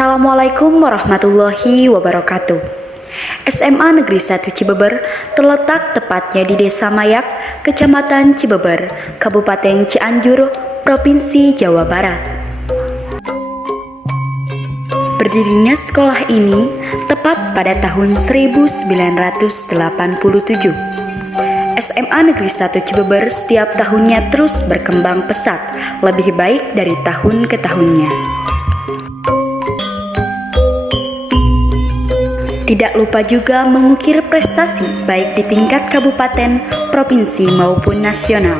Assalamualaikum warahmatullahi wabarakatuh. SMA Negeri 1 Cibeber terletak tepatnya di Desa Mayak, Kecamatan Cibeber, Kabupaten Cianjur, Provinsi Jawa Barat. Berdirinya sekolah ini tepat pada tahun 1987. SMA Negeri 1 Cibeber setiap tahunnya terus berkembang pesat, lebih baik dari tahun ke tahunnya. Tidak lupa juga mengukir prestasi baik di tingkat kabupaten, provinsi maupun nasional.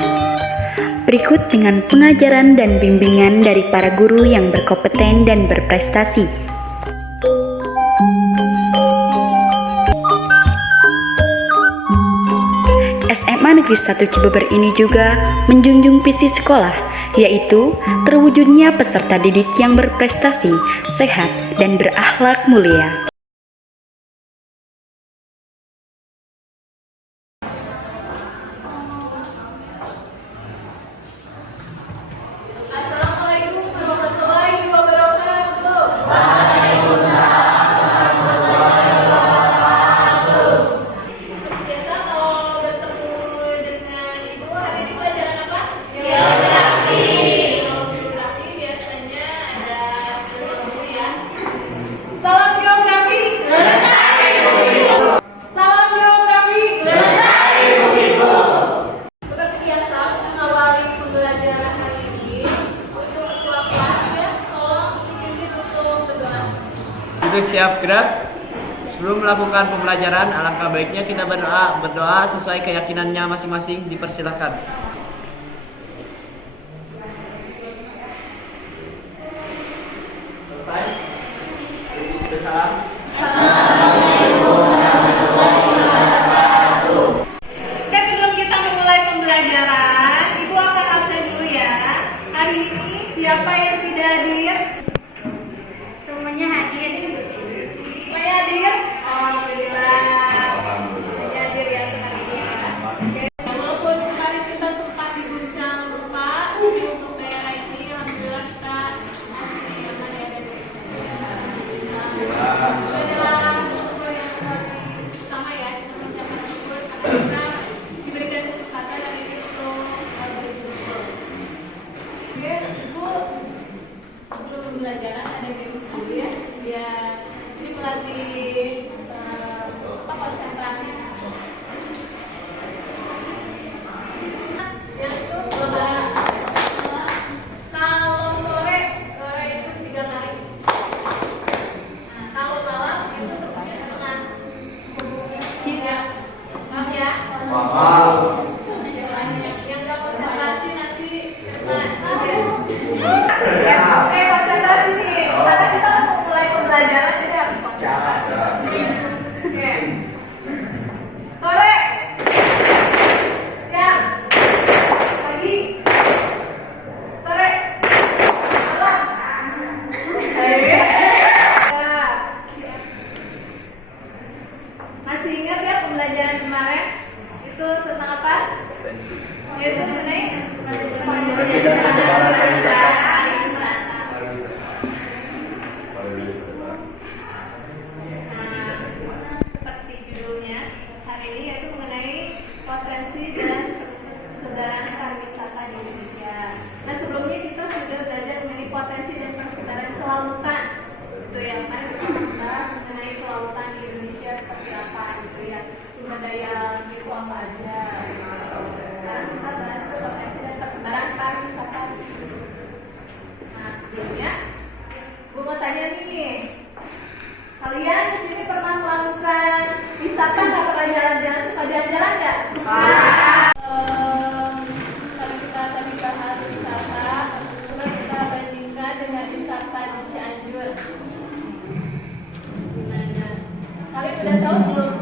Berikut dengan pengajaran dan bimbingan dari para guru yang berkompeten dan berprestasi. SMA Negeri 1 Cibeber ini juga menjunjung visi sekolah, yaitu terwujudnya peserta didik yang berprestasi, sehat, dan berakhlak mulia. Untuk siap gerak. Sebelum melakukan pembelajaran, alangkah baiknya kita berdoa sesuai keyakinannya masing-masing. Dipersilahkan. Selesai. Jadi sudah salam. Assalamualaikum warahmatullahi wabarakatuh. Dan sebelum kita memulai pembelajaran, Ibu akan absen dulu ya. Hari ini siapa yang tidak hadir? Semuanya hadir. Semuanya hadir? Alhamdulillah. Semuanya hadir ya teman-teman. Walaupun kemarin kita sempat digoncang lupa untuk daerah ini, alhamdulillah kita masih aman ya dan adalah syukur yang paling utama ya, kita mengucapkan syukur karena kita diberikan kesempatan hari ini untuk berkumpul. Oke, Ibu, sebelum pembelajaran ada games dulu ya, biar jadi melatih konsentrasi. Yang itu kalau sore itu 3 kali. Nah, kalau malam itu tetapnya setengah. Ya, paham ya? Yang nggak konsentrasi nanti Oke, konsentrasi nih. Karena kita mau mulai pembelajaran, jadi harus konsentrasi. Oke. Sore. Siang. Pagi. Sore. Malam. Masih ingat ya pembelajaran kemarin? Itu tentang apa? Yaitu mengenai seperti judulnya hari ini, yaitu mengenai potensi dan persebaran pariwisata di Indonesia. Nah, sebelumnya kita sudah belajar mengenai potensi dan persebaran kelautan. Itu yang kan kita bahas mengenai kelautan di Indonesia seperti apa gitu ya. Sumber daya alam itu apa aja. Sekarang kita bahas potensi dan persebaran pariwisata. Nah, sebelumnya gue mau tanya nih, kalian di sini pernah melakukan wisata nggak? Pernah jalan-jalan? Suka jalan-jalan nggak? Suka. Kalau kita tadi bahas wisata, coba kita bandingkan dengan wisata di Cianjur. Gimana? Kalian udah tahu belum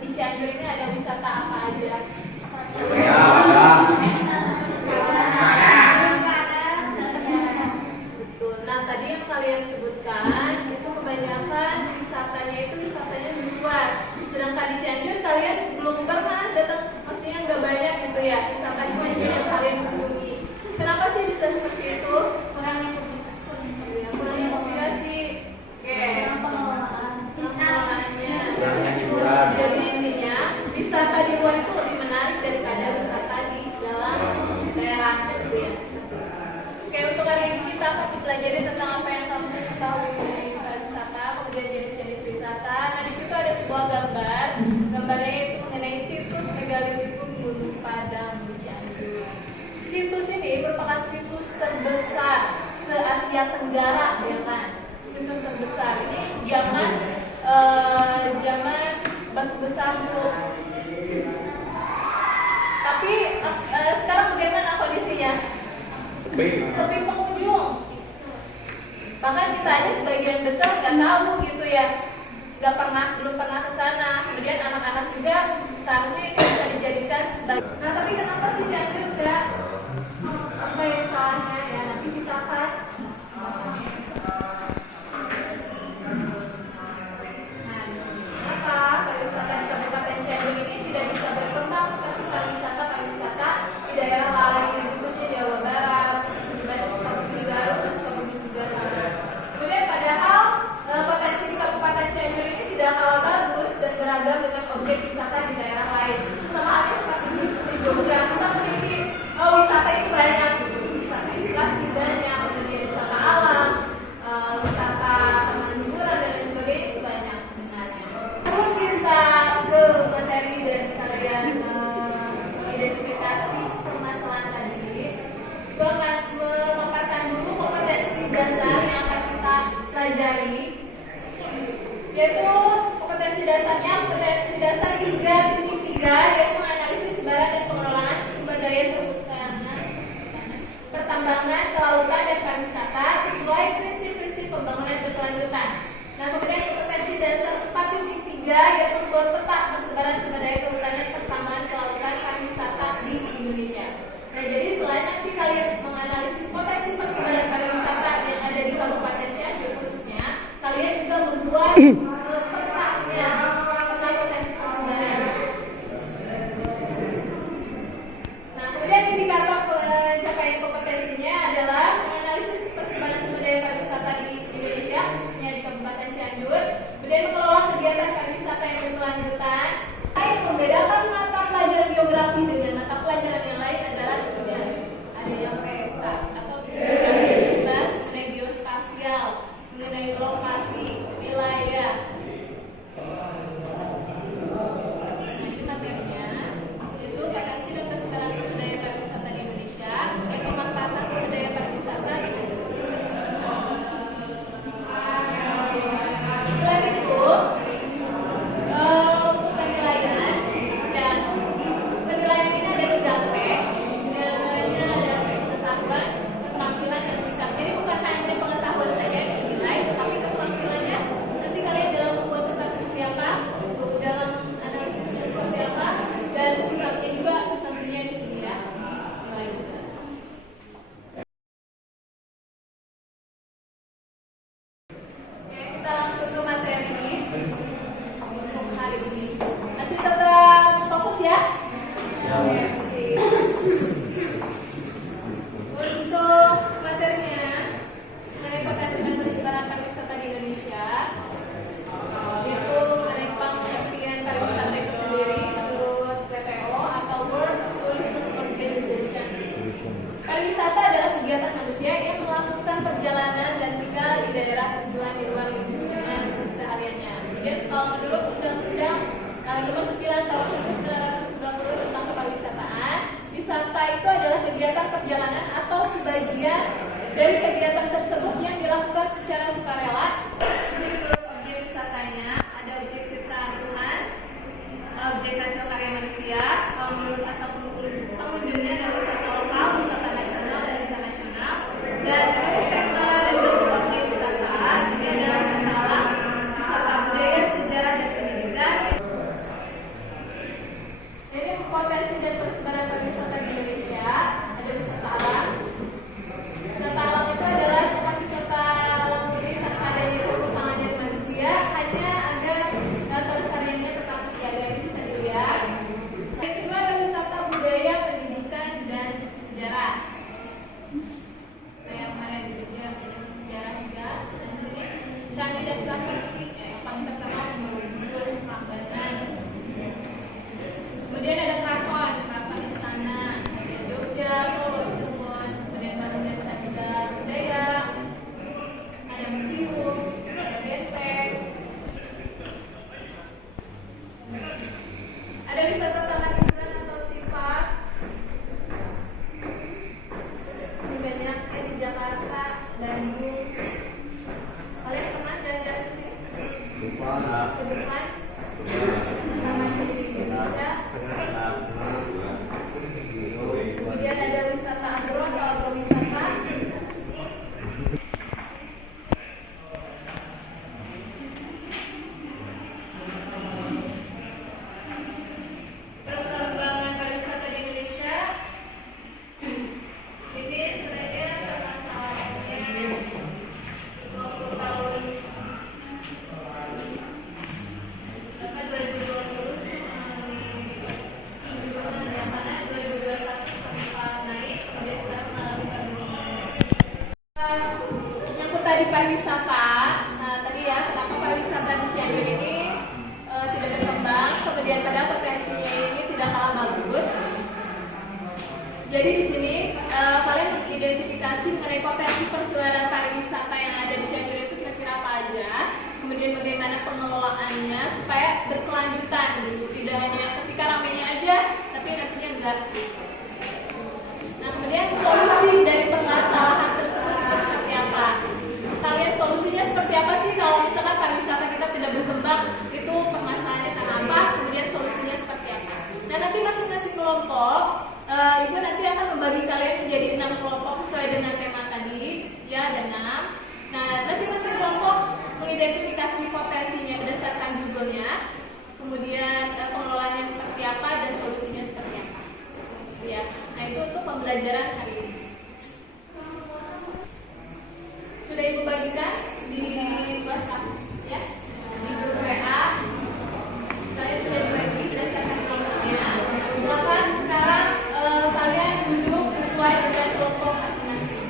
di Cianjur ini ada wisata apa aja? Betul. Nah, tadi yang kalian sebutkan itu kebanyakan wisatanya di luar. Sedangkan di Cianjur kalian belum pernah merupakan situs terbesar se-Asia Tenggara, ya kan? Situs terbesar ini zaman batu besar dulu. Tapi sekarang bagaimana kondisinya? Sepi pengunjung. Bahkan kita aja sebagian besar nggak tahu gitu ya, belum pernah ke sana. Kemudian anak-anak juga seharusnya ini bisa dijadikan sebagai. Nah, tapi kenapa sih Cianjur enggak? Apa yang salahnya ya? Nanti kita akan. Nah, di sini kenapa pariwisata di Kabupaten Cianjur ini tidak bisa berkembang seperti pariwisata di daerah lain, khususnya Jawa Barat, seperti di Bandung, Sukabumi, Garut, dan Sukabumi juga sama. Kemudian padahal potensi di Kabupaten Cianjur ini tidak kalah bagus dan beragam dengan objek wisata di daerah lain. Sama halnya seperti di Jogja, kita memiliki wisata itu banyak, wisata edukasi banyak, kemudian wisata alam, wisata taman hiburan dan lain sebagainya itu banyak sebenarnya. Terus kita ke materi dan kalian mengidentifikasi permasalahan tadi, gue akan memaparkan dulu kompetensi dasar yang akan kita pelajari, yaitu kompetensi dasar 3.3, yaitu menganalisis sebaran dan pengelolaan sumber daya pertambangan, kelautan dan pariwisata sesuai prinsip-prinsip pembangunan berkelanjutan. Nah, kemudian kompetensi dasar 4.3 yaitu membuat peta persebaran sumber daya kehutanan, pertambangan, kelautan, pariwisata di Indonesia. Nah, jadi selain nanti kalian menganalisis potensi persebaran pariwisata yang ada di Kabupaten Cianjur khususnya, kalian juga membuat petanya, peta potensi persebaran. Nah, kemudian indikator pencapaian kompetensinya adalah menganalisis persebaran sumber daya pariwisata di Indonesia, khususnya di Kabupaten Cianjur, kemudian mengelola kegiatan pariwisata yang berkelanjutan. Yang membedakan mata pelajaran geografi dengan mata pelajaran yang lain adalah sebenarnya ada yang peta atau bebas mengenai geospasial, mengenai lokasi, wilayah. Nah, ini materinya, yaitu potensi dan kesetaraan sumber daya pariwisata di Indonesia, dan pemanfaatan sumber daya pariwisata dengan prinsip kesetaraan. Selain itu, untuk penilaian, ya, penilaian ini ada 3 aspek. Diantaranya ada aspek pengetahuan, keterampilan, dan sikap. Jadi bukan hanya pengetahuan saja yang dinilai, tapi keterampilannya nanti kalian dalam membuat peta seperti apa, dalam analisisnya seperti apa, dan sikapnya juga tentunya di sini ya, nilai juga. Oke, kita langsung ke materi untuk hari ini. Masih tetap fokus ya? Oke, sip. Untuk materinya mengenai potensi dan persebaran pariwisata di Indonesia, yaitu mengenai pengertian pariwisata itu sendiri menurut WTO atau World Tourism Organization. Pariwisata adalah kegiatan manusia yang melakukan perjalanan dan tinggal di daerah tujuan di luar lingkungan kesehariannya. Kemudian kalau menurut Undang-Undang Nomor 9 Tahun 1990 tentang Kepariwisataan, wisata itu adalah kegiatan perjalanan atau sebagian dari kegiatan tersebut yang dilakukan secara sukarela. Menurut objek wisatanya ada objek ciptaan Tuhan, objek hasil karya manusia. Kalau menurut asal pengunjungnya ada wisata lokal, wisata nasional dan internasional. Dan menurut tema dan bentuk objek wisata ini adalah wisata alam, wisata budaya, sejarah dan pendidikan. Ini potensi dan persebaran pariwisata di Indonesia. Ada wisata alam. Wisata alam itu adalah tempat wisata alam murni tanpa adanya campur tangan dari manusia, hanya ada kelestariannya tetap terjaga. Ini bisa dilihat. Selain itu ada wisata budaya, pendidikan dan sejarah. Nah, yang kemarin di Jogja ada sejarah juga. Di sini candi dan prasasti yang paling terkenal Borobudur, Prambanan. Kemudian ada keraton istana dari pariwisata. Nah, tadi ya, kenapa pariwisata di Cianjur ini tidak berkembang, kemudian pada potensinya ini tidak kalah bagus. Jadi di sini kalian mengidentifikasi mengenai potensi persebaran pariwisata yang ada di Cianjur itu kira-kira apa aja, kemudian bagaimana pengelolaannya supaya berkelanjutan gitu, tidak hanya ketika ramainya aja, tapi nantinya enggak. Nah, kemudian solusi dari permasalahan tersebut itu seperti apa? Kalian solusinya seperti apa sih kalau misalkan pariwisata kita tidak berkembang? Itu permasalahannya kenapa? Kemudian solusinya seperti apa? Nah, nanti masing-masing kelompok Ibu nanti akan membagi kalian menjadi 6 kelompok sesuai dengan tema tadi, ya ada 6. Nah, masing-masing kelompok mengidentifikasi potensinya berdasarkan judulnya, kemudian pengelolaannya seperti apa dan solusinya seperti apa. Ya, nah itu untuk pembelajaran hari ini. Sudah Ibu bagikan di WhatsApp, ya, di grup WA. Saya sudah dibagi berdasarkan kelompoknya. Silakan sekarang kalian duduk sesuai dengan kelompok masing-masing.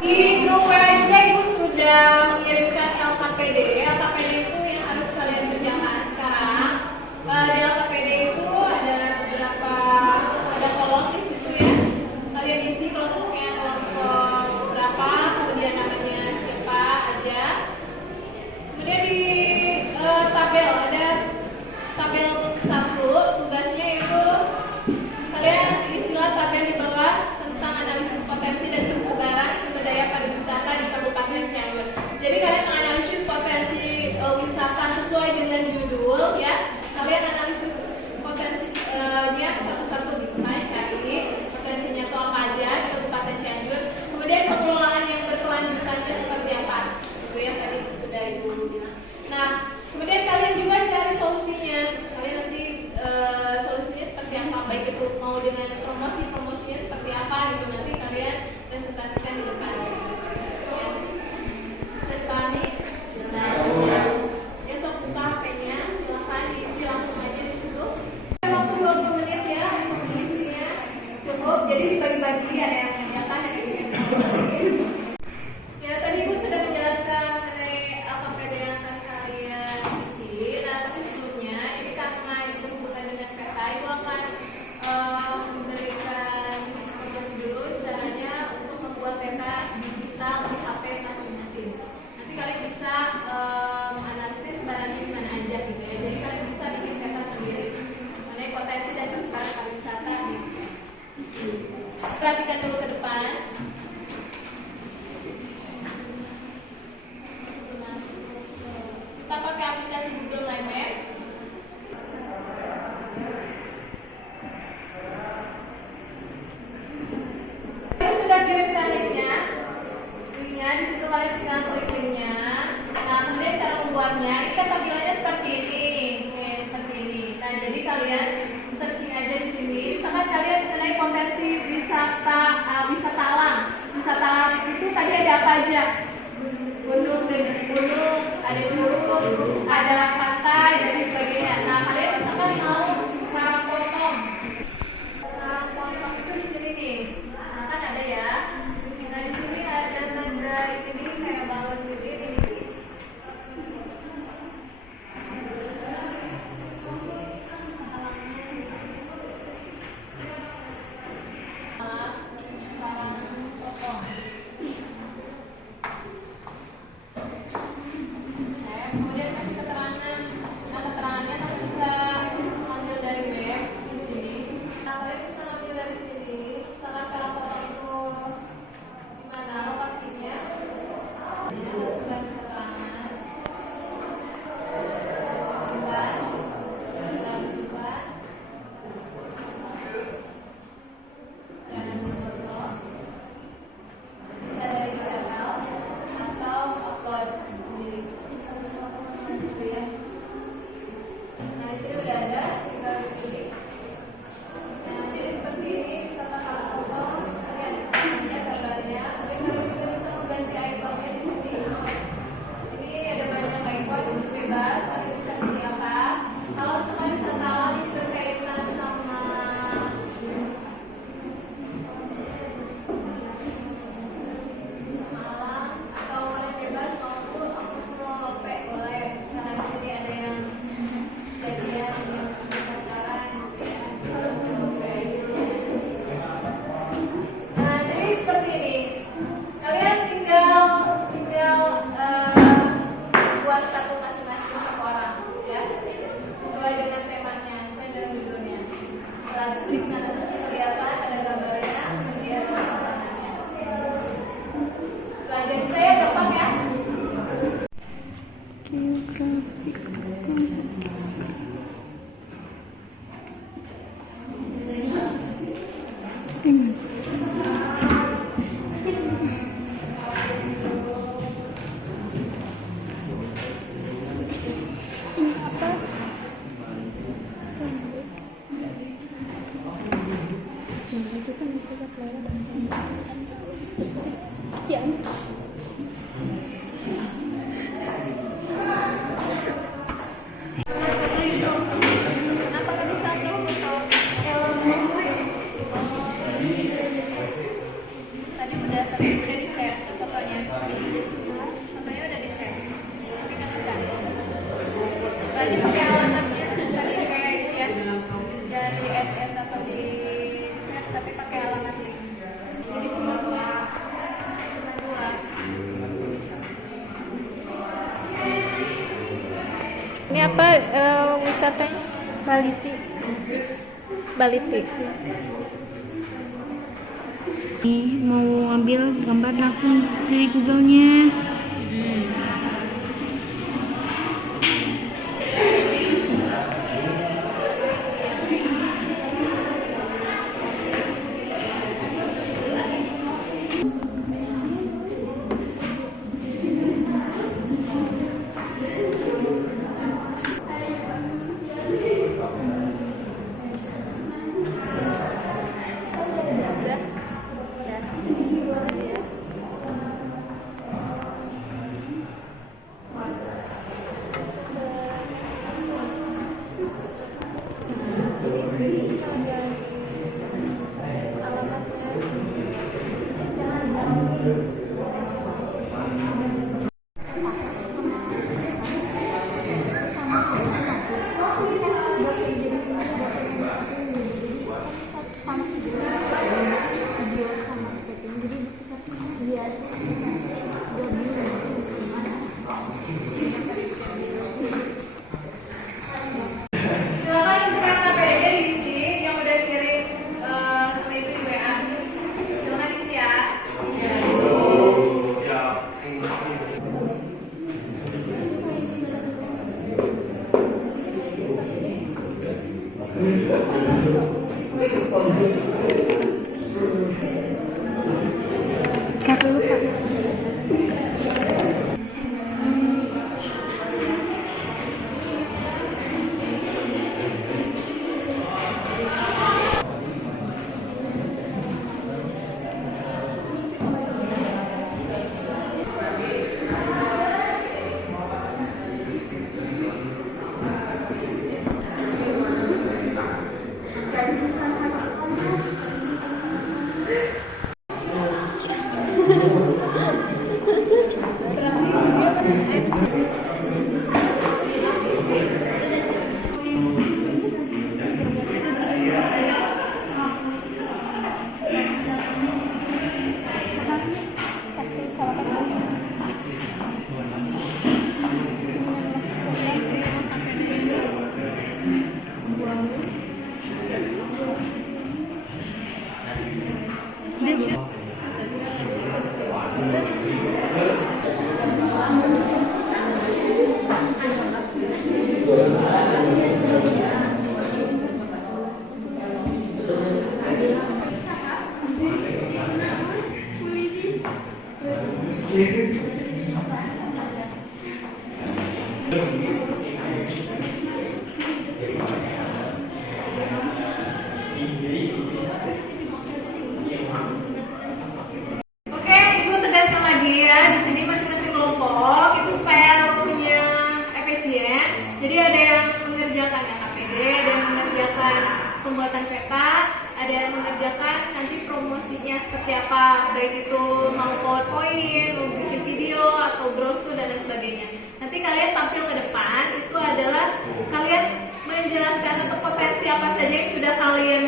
Di grup WA juga Ibu sudah mengirimkan LKPD. LKPD itu yang harus kalian kerjakan sekarang. Di LKPD itu ada beberapa kolom di situ ya. Kalian isi kelompoknya kelompok berapa, kemudian namanya siapa aja. Kemudian di tabel ada tabel 1, tugasnya itu kalian isilah tabel di bawah tentang analisis potensi dan persebaran sumber daya pariwisata di Kabupaten Cianjur. Jadi kalian menganalisis potensi wisata sesuai dengan judul ya. Kalian analisis potensinya satu-satu gitu kan, cari potensinya itu apa aja di Kabupaten Cianjur. Kemudian pengelolaan yang berkelanjutannya seperti apa? Itu yang tadi sudah Ibu bilang. Nah, kemudian kalian juga cari solusinya. Kalian nanti solusinya seperti apa? Baik itu mau dengan promosinya seperti apa gitu, nanti kalian presentasikan di depan. Ya. Bisa dipahami? Bisa. Ya, sok buka HP-nya, silakan diisi langsung aja di situ. Waktu 20 menit ya, isinya cukup. Jadi dibagi-bagi, ada yang mengerjakan, ada yang mengerjakan. Ya, tadi Ibu sudah menjelaskan mengenai LKPD yang akan kalian isi. Nah, tapi sebelumnya ini karena itu bukan dengan peta, Ibu akan memberikan informasi dulu caranya untuk membuat peta digital di HP masing-masing. Nanti kalian bisa menganalisis barangnya di mana aja gitu ya. Jadi kalian bisa bikin peta sendiri mengenai potensi dan persebaran pariwisata di Indonesia. Perhatikan dulu ke depan. Kita pakai aplikasi Google My Maps. Saya sudah kirimkan linknya. Di situ kalian tinggal klik linknya. Nah, kemudian cara membuatnya, ini kan tampilannya seperti ini. Oke, seperti ini. Nah, jadi kalian searching aja di sini. Misalkan kalian mengenai potensi wisata alam. Wisata alam itu tadi ada apa aja? Gunung, ada curug, ada pantai, dan lain sebagainya. Nah, kalian misalkan mau Karangpotong. Karangpotong itu di sini nih. Nah, kan ada ya. Nah, di sini ada tanda ini kayak balon gede ini. Karangpotong. Kenapa nggak bisa upload foto? Tadi udah di share fotonya. Fotonya udah di share. Tapi nggak bisa. Tadi pakai alamatnya tadi kayak itu ya. Dari SS atau di share tapi pakai alamat link. Jadi cuma dua. Ini apa wisatanya? Baliti. Baliti. Mau ambil gambar langsung dari Google-nya. Silakan buka KPD diisi yang udah kirim sama ibu di WA. Silakan isi ya. Oke, Ibu tegaskan lagi ya. Di sini masing-masing kelompok itu supaya punya efisien. Jadi ada yang mengerjakan KPD, ada yang mengerjakan pembuatan peta, ada yang mengerjakan nanti promosinya seperti apa, baik itu mau PowerPoint, mau bikin video atau brosur dan lain sebagainya. Nanti kalian tampil ke depan, itu adalah kalian menjelaskan tentang potensi apa saja yang sudah kalian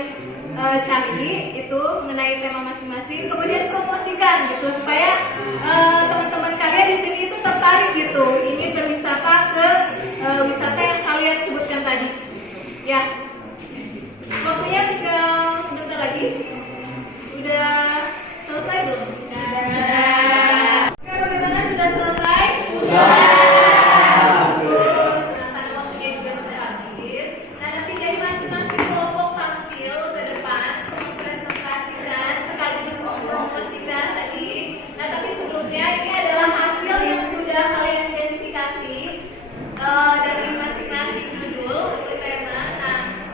cari itu mengenai tema masing-masing, kemudian promosikan gitu supaya teman-teman kalian di sini itu tertarik gitu, ingin berwisata ke wisata yang kalian sebutkan tadi. Ya, waktunya tinggal sebentar lagi. Udah selesai belum? Sudah. Oke, bagaimana sudah selesai? Sudah. Dari masing-masing judul tema. Nah,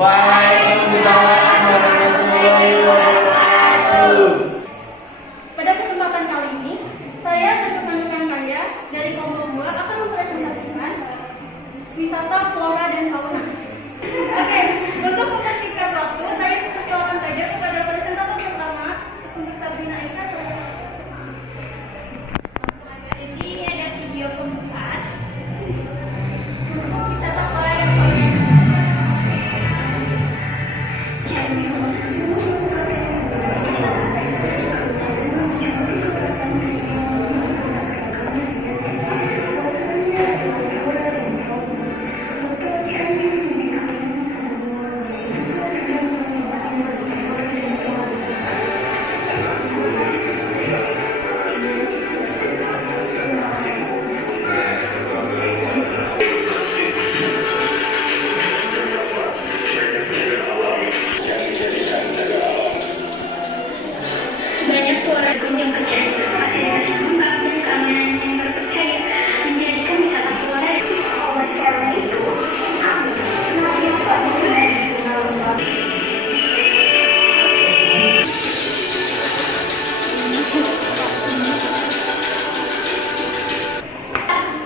Waalaikumsalam warahmatullahi wabarakatuh. Pada kesempatan kali ini, saya dan rekan-rekan saya dari kaum pemula akan mempresentasikan wisata flora dan fauna. Oke, untuk mempersingkat waktu, saya persilakan saja kepada presentator pertama untuk Sabrina Eka. Jadi ini ada video pembukaan untuk wisata flora dan fauna. Banyak flora kunjung kerja, fasilitas lengkap dan keamanan yang terpercaya menjadikan wisata flora. Oleh karena itu, kami semakin sadar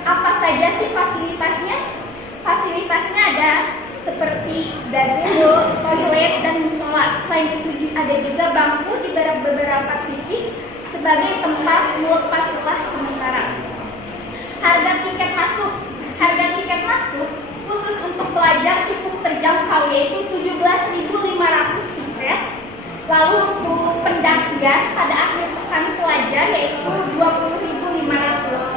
apa saja sih fasilitasnya? Fasilitasnya ada seperti gazebo, toilet, dan musola. Selain itu ada juga bangku di beberapa titik sebagai tempat melepas lelah sementara. Harga tiket masuk khusus untuk pelajar cukup terjangkau, yaitu 17.500 tiket. Lalu untuk pendakian pada akhir pekan pelajar yaitu 20.500.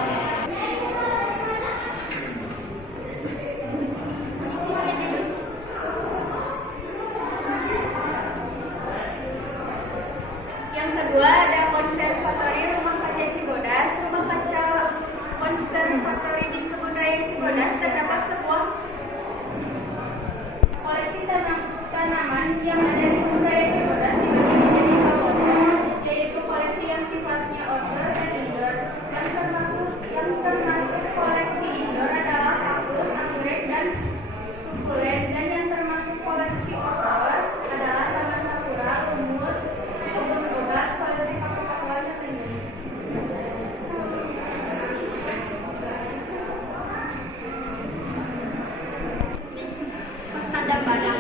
Yang kedua ada konservatori Rumah Kaca Cibodas. Rumah Kaca Konservatori di Kebun Raya Cibodas terdapat sebuah koleksi tanaman yang ada di Kebun Raya Cibodas dibagi menjadi dua kelompok, yaitu koleksi yang sifatnya outdoor dan indoor. Yang termasuk koleksi indoor adalah kaktus, anggrek, dan sukulen, dan yang termasuk koleksi outdoor adalah taman sakura, lumut, kebun obat, koleksi paku-pakuan, dan lain-lain.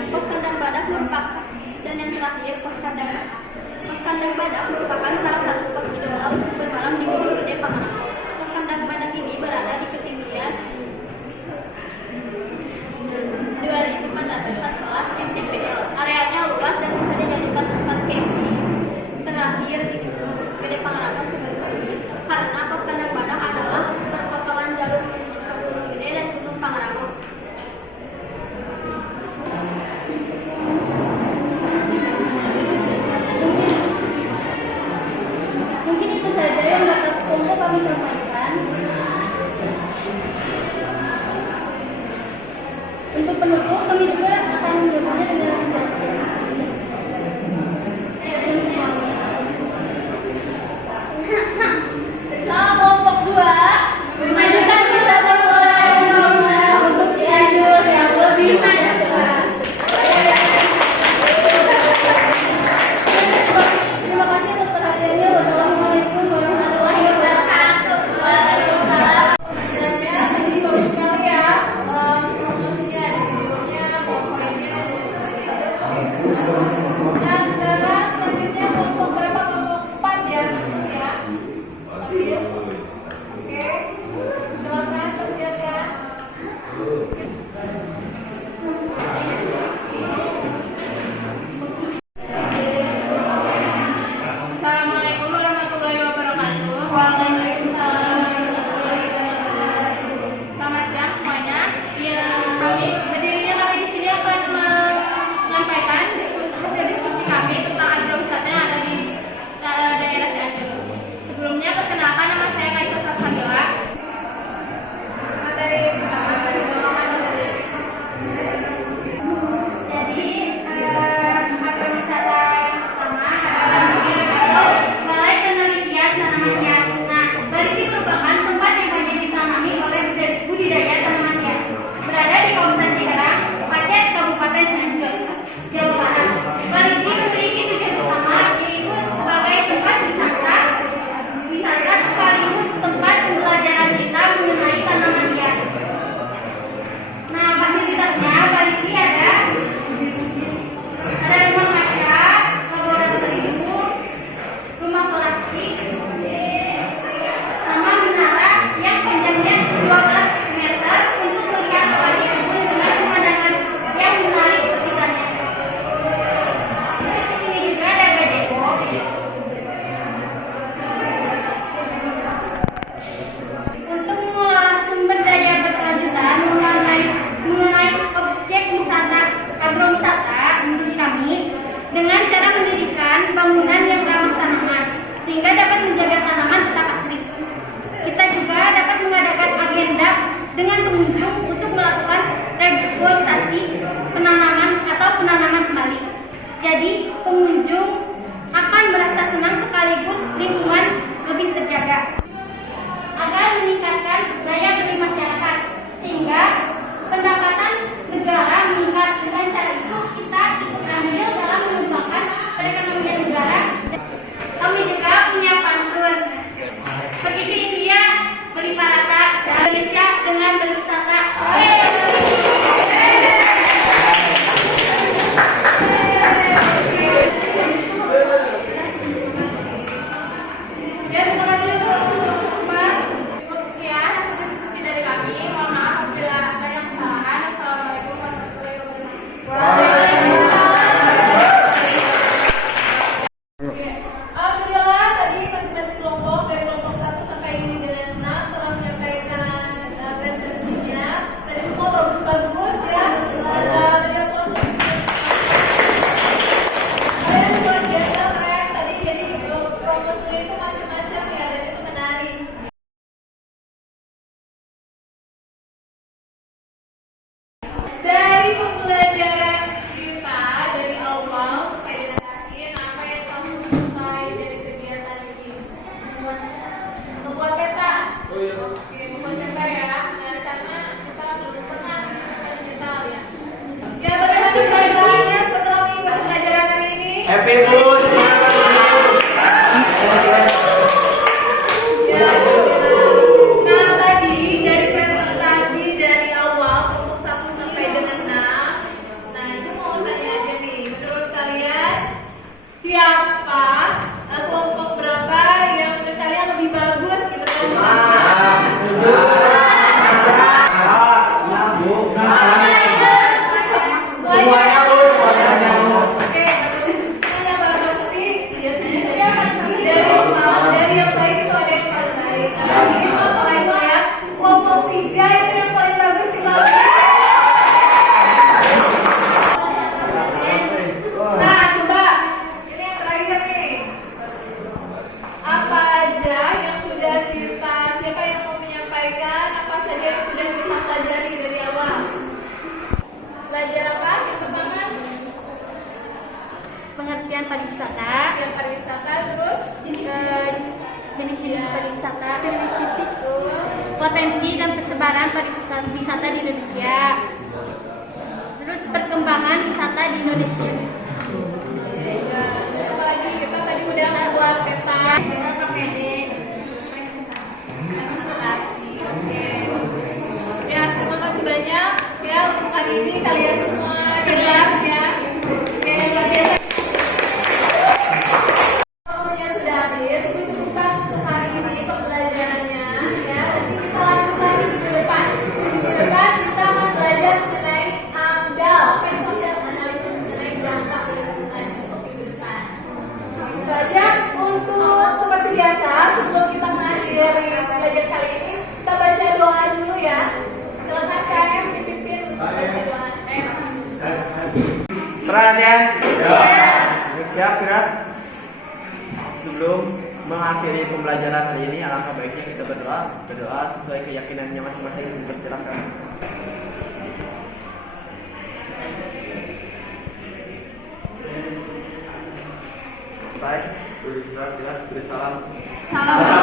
Pos kandang badak merupakan, dan yang terakhir pos kandang badak. Pos kandang badak merupakan salah satu pos ideal untuk bermalam di Gunung Gede Pangrango. Pos kandang badak ini berada di ketinggian 2.414 mdpl. Areanya luas dan bisa dijadikan tempat camping. Terakhir di Gunung Gede Pangrango sebagai karena pos kandang badak adalah perpotongan jalur menuju ke Gunung Gede dan Gunung Pangrango. Mungkin itu saja yang dapat kami sampaikan. Untuk penutup, kami juga akan memulai dengan bersama kelompok 2 memajukan wisata flora dan fauna untuk Cianjur yang lebih sejahtera. Terima kasih atas perhatiannya. Wassalamualaikum warahmatullahi wabarakatuh. Waalaikumsalam. Jadi bagus sekali ya promosinya, ada videonya, powerpointnya, dan sebagainya. Jadi pengunjung akan merasa senang sekaligus lingkungan lebih terjaga. Agar meningkatkan daya beli masyarakat sehingga pendapatan negara meningkat. Dengan cara itu kita ikut andil dalam mengembangkan perekonomian negara. Kami juga punya pantun. Begitu India melipat rata, Indonesia dengan berwisata. Ya, terima kasih untuk teman-teman. Cukup sekian hasil diskusi dari kami. Mohon maaf apabila ada yang kesalahan. Assalamualaikum warahmatullahi wabarakatuh. Alhamdulillah tadi masing-masing kelompok dari kelompok 1 sampai dengan 6 telah menyampaikan presentasinya. Tadi semua bagus-bagus ya. Ada yang positif. Ada yang luar biasa keren tadi, jadi proposal itu macam-macam ya, dan itu menarik. Dari pembelajaran kita dari awal sampai dengan akhir, apa yang kamu sukai dari kegiatan ini? Membuat peta. Oke, membuat peta ya. Nah, karena kita belum pernah menggunakan digital ya. Ya, bagaimana perasaannya setelah mengikuti pelajaran hari ini? Happy Bu. Ya. Nah, tadi dari presentasi dari awal kelompok 1 sampai dengan 6. Nah, itu mau tanya aja nih, menurut kalian siapa kelompok berapa yang menurut kalian lebih bagus gitu Semuanya Bu. Oke, semuanya bagus, tapi biasanya dari yang baik itu ada yang paling baik. Nah, ini contoh lain ya, kelompok 3 itu yang paling bagus sih Bang. Nah, coba ini yang terakhir nih. Apa aja yang sudah kita, siapa yang mau menyampaikan apa saja yang sudah kita pelajari dari awal? Belajar apa? Yang pertama, Pengertian pariwisata, yang pariwisata, terus jenis-jenis pariwisata, potensi dan persebaran pariwisata di Indonesia, terus perkembangan wisata di Indonesia. ya, terus apa lagi? Kita tadi udah buat peta dengan KPD, presentasi. Oke, bagus. Ya, terima kasih banyak ya untuk hari ini kalian semua cerdas ya. Oke, luar biasa. Waktunya sudah habis, itu cukupkan untuk hari ini pembelajarannya ya. Nanti kita lanjut lagi minggu depan. Minggu depan kita akan belajar mengenai AMDAL. Apa itu AMDAL? Analisis mengenai dampak lingkungan untuk minggu depan. Itu aja untuk seperti biasa. Sebelum kita mengakhiri pembelajaran kali ini, kita baca doa dulu ya. Silakan KM dipimpin untuk baca doa. Perhatian. Siap gerak. Sebelum mengakhiri pembelajaran hari ini, alangkah baiknya kita berdoa sesuai keyakinannya masing-masing. Persilakan. Baik, tulis salam. Salam.